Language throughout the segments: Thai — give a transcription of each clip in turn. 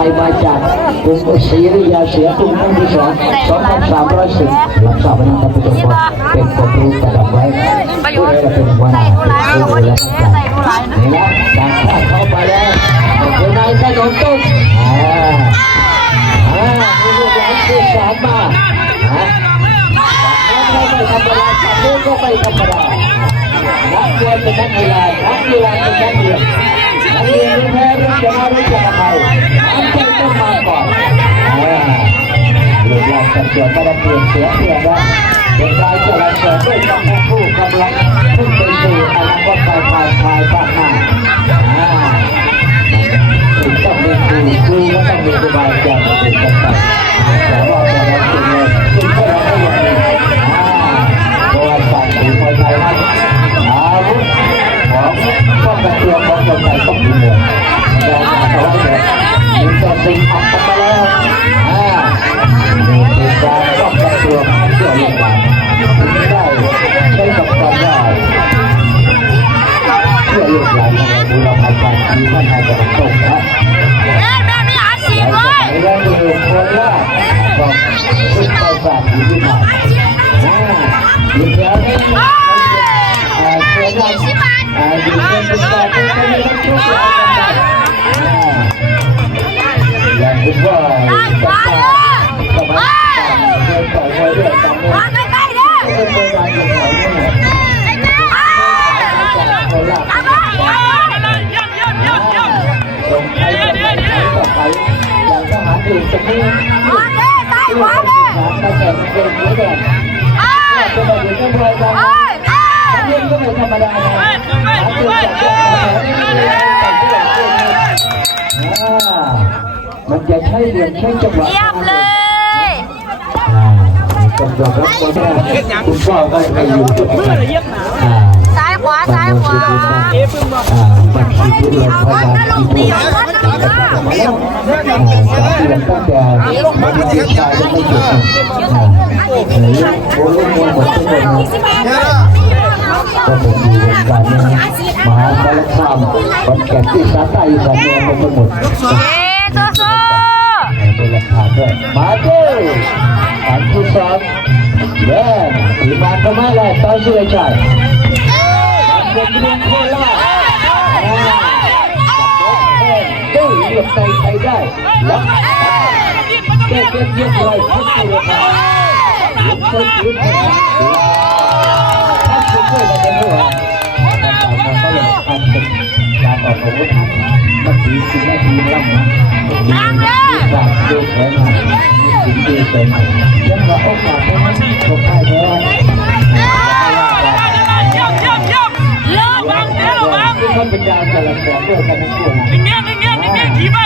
รมาจากกรุงศรีอยุธยาเสียกรุงครั้งที่2,310รับทราบว่าท่านผู้ชมเป็นความรู้ประดับไว้ผู้ใดจะเป็นหัวหน้าผู้ใดจะเป็นนี่นะการข้าเข้าไปแล้วเป็นนายขนมต้มมีลูกหลานที่สามมาไม่ธรรมดาจับมือก็ไม่ธรรมดานักเรียนเป็นนักกีฬานักกีฬาเป็นนักเรียนนักเรียนรู้แพ้รู้ชนะรู้จักใครอันใจต้องมาก่อนลูกหลานสังเกตก็ได้เปลี่ยนเสียเปลี่ยนนะเป็นการเจริญเติบโตของผู้กำลังขึ้นไปสู่อนาคตภายภายภาคหน้าต้องมีครูและต้องมีครูบาอาจารย์เป็นกันไปแต่ว่าจะได้จริงเลยจริงก็เราไม่อยากมีประวัติศาสตร์ของคนไทยนั้นอาวุธของป้องกันตัวของคนไทยต้องมีหมดเราเอาไว้เลยมีแต่สิ่งอัปมงคลมีการป้องกันตัวเพื่อเรื่องการไม่ได้ใช้กับการได้เพื่อเรื่องการดูแลภายในที่ท่านอาจารย์ต้องนะเรื่องอื่นคนละบอกสุดประสาทอยู่ที่ไหนอยู่แถวนี้เชื่อได้อยู่เส้นประสาทก็ไม่ต้องช่วยกันอย่างที่ว่าประสาทสมัยเดินต่อไปเรื่อยๆตามนี้เป็นโบราณอย่างไรเนี่ยลงไปต่อไปอย่างทหารอื่นจะไม่ตั้งแต่เป็นเด็กจะมาอยู่ที่เมืองกันเรื่องก็ไม่ธรรมดาเลยมันจะใช้เรียนใช้จังหวะจังหวะรับก็ได้คุณพ่อก็ไปอยู่ที่นั่นซ้ายขวาซ้ายขวาบัตรที่เรียนพยาที่ถูกตั้งแต่มาที่ชายไม่หยุดหรือโอ้ลูกมวยหมดทุกคนก็ผมอยู่วงการนี้มหาสารคามขอนแก่นที่สาใต้อีสานเนี่ยมันก็หมดเป็นราคาด้วยมาดูอันที่สองเล่นที่มาทำไมล่ะตอนสุดท้ายเป็นเรื่องโคราชได้เรียกใจใครได้แล้วแก้เก็บเยอะเลยทุกตัวมาลุกขึ้นลุกขึ้นถ้าช่วยกันได้ด้วยการต่อมาก็เลยการออกอาวุธมันดีสิ่งที่ดีแล้วนะมีการดูแลมามีสิ่งที่เป็นยังว่าโอกาสนั้นตกได้แล้วท่านเป็นยาจราจรด้วยกันทั้งคู่นิ่งๆถีบไป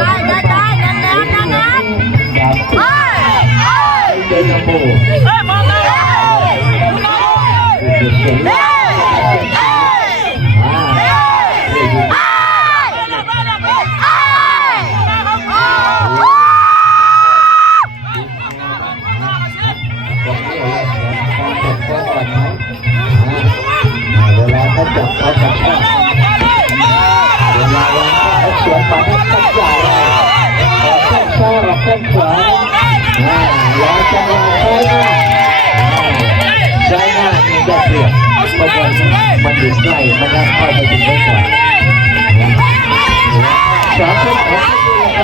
ได้นั่นเดินกระโปงมองเวลาเขาจับเขาจับเวลาเขาเฉียงไปเขาตัดใหญ่แข้งซ้ายแข้งขวาล้อจังหวะใช้หน้ามันจะเปลี่ยนเพราะมันอยู่ใกล้มันจะเข้าไปถึงได้ก่อนสองคนของผู้ดูแล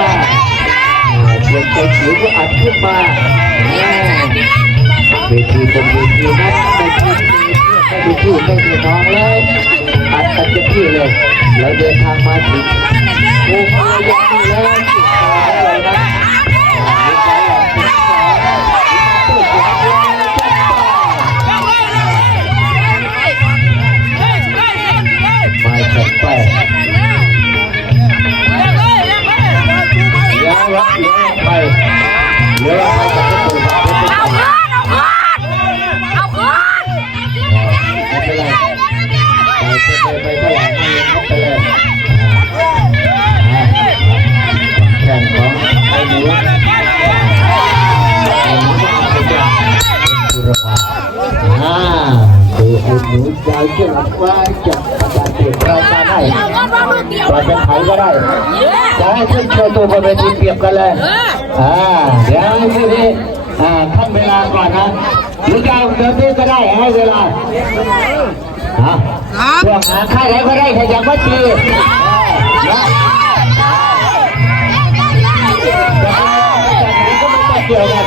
เปลี่ยนใจผิวก็อัดขึ้นมาเวทีตรงเวทีนั้นไม่มีพี่ไม่มีน้องเลยอัดกันเต็มที่เลยเราเดินทางมาถึงโอ้โหยังมีแล้วสุดท้ายเลยนะไม่จัดไปเลี้ยวไปเลี้ยวไปกับตัวไปเท่าไหร่ไปเลย ตัวบนเวทีเปรียบกันเลยเดี๋ยวให้ผู้ที่ทำเวลาก่อนนะหรือจะเดินที่ก็ได้ให้เวลาเพื่อหาค่ายไหนก็ได้ขยันวัดจีเกี่ยวกัน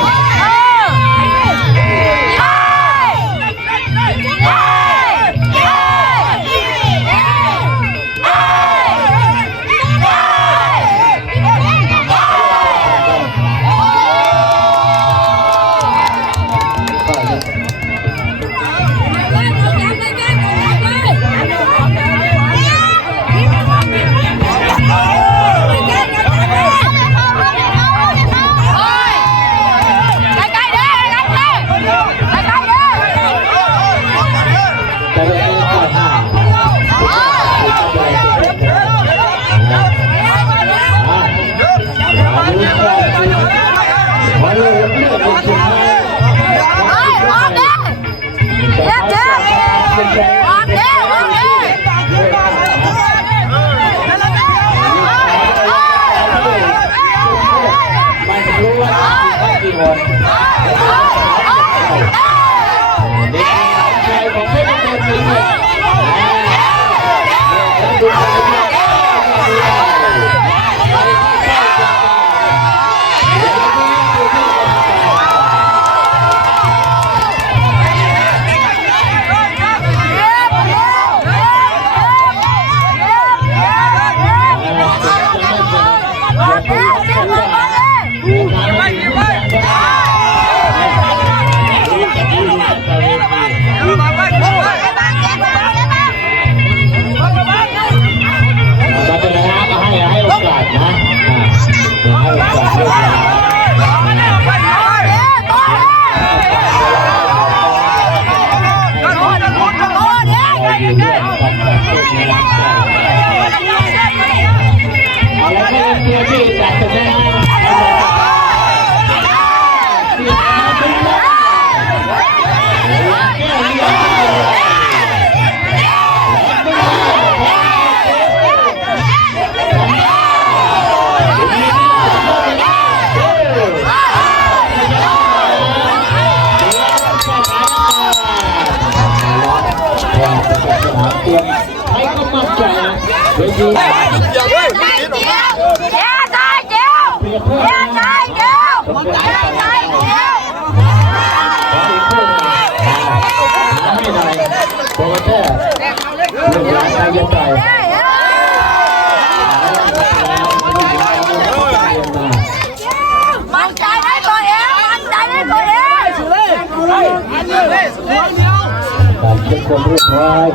ความเรียบร้อย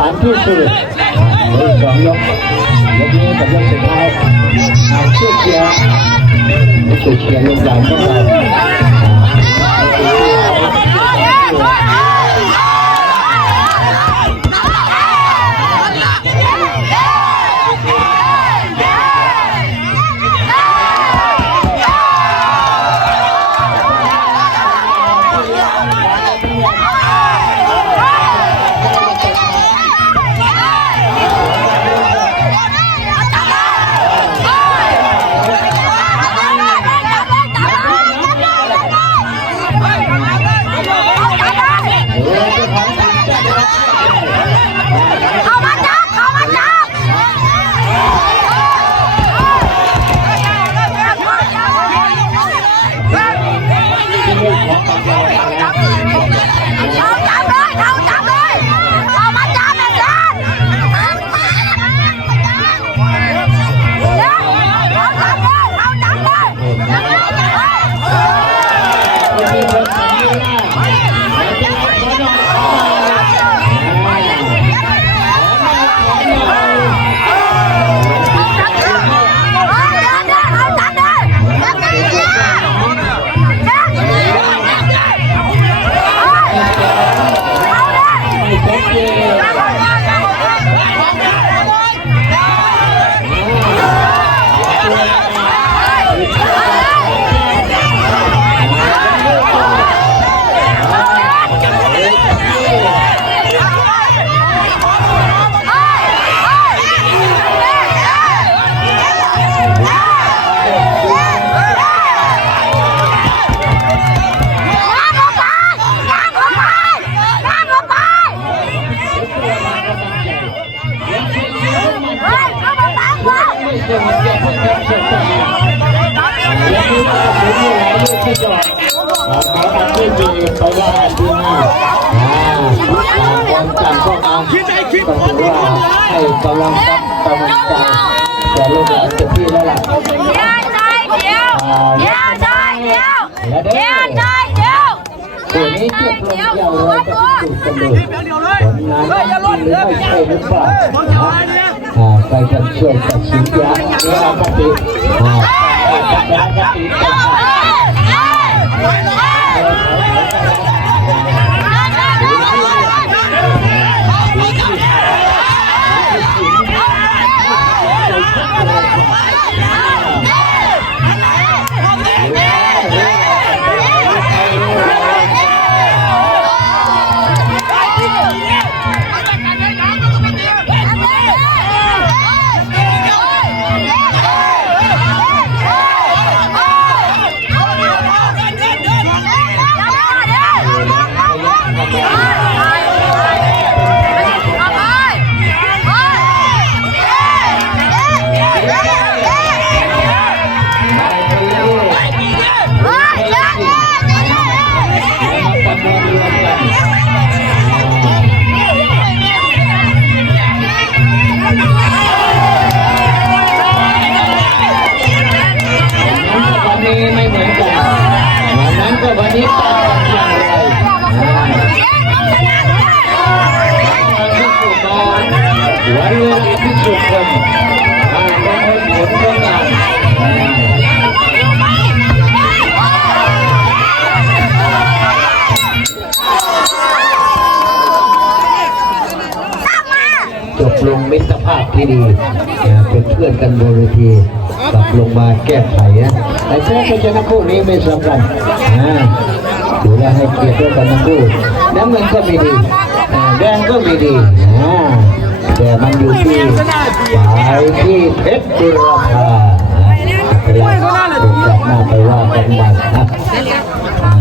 อันที่สี่สองยกนี้กับยกสุดท้ายชื่อเชียร์ลงใหญ่เข้าไป เชื่อใจและนี่ก็เป็นเรื่องลูกที่จอดขอทำที่ดีไปว่าที่หน้าต่างคนต่างก็มาต้องถือว่าให้กำลังกำลังใจแต่ลูกหลานจะพี่แล้วล่ะตัวนี้เทียบลงยาวเลยก็สุดกันเลยผลงานที่ไม่ใช่หรือเปล่าใครจะช่วยตัดสินใจเวลาปฏิไม่เหมือนกันวันนั้นก็วันนี้ต่างกันอย่างไรวันเวลาที่สุดกันต้องให้ผลต้องการจบลงมิตรภาพที่ดีเป็นเพื่อนกันบนเวทีกลับลงมาแก้ไขนะแต่แพ้ก็ชนะคู่นี้ไม่สำคัญถือว่าให้เกียรติด้วยกันทั้งคู่น้ำเงินก็มีดีแดงก็มีดีแต่มันอยู่ที่ฝ่ายที่เพชรบุรพาถูกจับหน้าไปว่ากันบ้าง